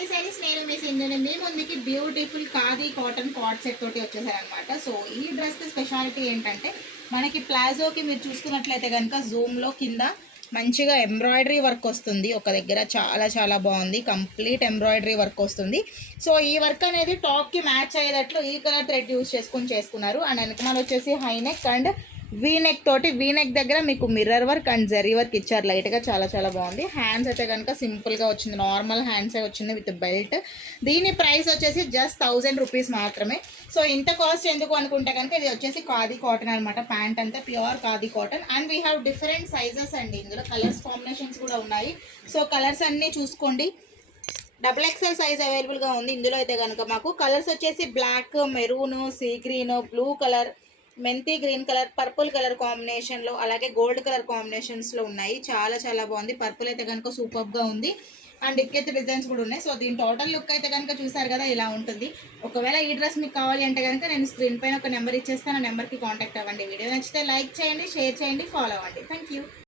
సారీస్ నేను మీ సింధుని మీ ముందుకి beautiful khadi cotton coord set తోటి వచ్చేసారనమాట. సో ఈ డ్రెస్ స్పెషాలిటీ ఏంటంటే మనకి ప్లాజోకి మీరు చూసుకున్నట్లయితే కనుక జూమ్లో కింద మంచిగా ఎంబ్రాయిడరీ వర్క్ వస్తుంది. ఒక దగ్గర చాలా చాలా బాగుంది, కంప్లీట్ ఎంబ్రాయిడరీ వర్క్ వస్తుంది. సో ఈ వర్క్ అనేది టాప్కి మ్యాచ్ అయ్యేటట్లు ఈ కలర్ థ్రెడ్ యూస్ చేసుకున్నారు. అండ్ వెనకమాల వచ్చేసి high neck and V neck తోటి, వీ నెక్ దగ్గర మీకు mirror work and zari work ఇచ్చారు లైట్గా, చాలా చాలా బాగుంది. హ్యాండ్స్ అయితే కనుక సింపుల్గా వచ్చింది, నార్మల్ హ్యాండ్సే వచ్చింది విత్ బెల్ట్. దీని ప్రైస్ వచ్చేసి జస్ట్ 1000 రూపీస్ మాత్రమే. సో ఇంత కాస్ట్ ఎందుకు అనుకుంటే కనుక ఇది వచ్చేసి ఖాదీ కాటన్ అనమాట. ప్యాంట్ అంతా pure khadi cotton and we have different sizes అండి. ఇందులో కలర్స్ కాంబినేషన్స్ కూడా ఉన్నాయి. సో కలర్స్ అన్నీ చూసుకోండి. XXL సైజ్ అవైలబుల్గా ఉంది. ఇందులో అయితే కనుక మాకు కలర్స్ వచ్చేసి black, maroon, sea green, blue colour, మెంతి గ్రీన్ కలర్, పర్పుల్ కలర్ కాంబినేషన్లో, అలాగే గోల్డ్ కలర్ కాంబినేషన్స్లో ఉన్నాయి. చాలా చాలా బాగుంది. పర్పుల్ అయితే కనుక సూపర్గా ఉంది అండ్ ఇక్కైతే డిజైన్స్ కూడా ఉన్నాయి. సో దీని టోటల్ లుక్ అయితే కనుక చూసారు కదా ఇలా ఉంటుంది. ఒకవేళ ఈ డ్రెస్ మీకు కావాలి అంటే కనుక నేను స్క్రీన్ పైన ఒక నెంబర్ ఇచ్చేస్తాను, ఆ నెంబర్కి కాంటాక్ట్ అవ్వండి. వీడియో నచ్చితే లైక్ చేయండి, షేర్ చేయండి, ఫాలో అవ్వండి. Thank you.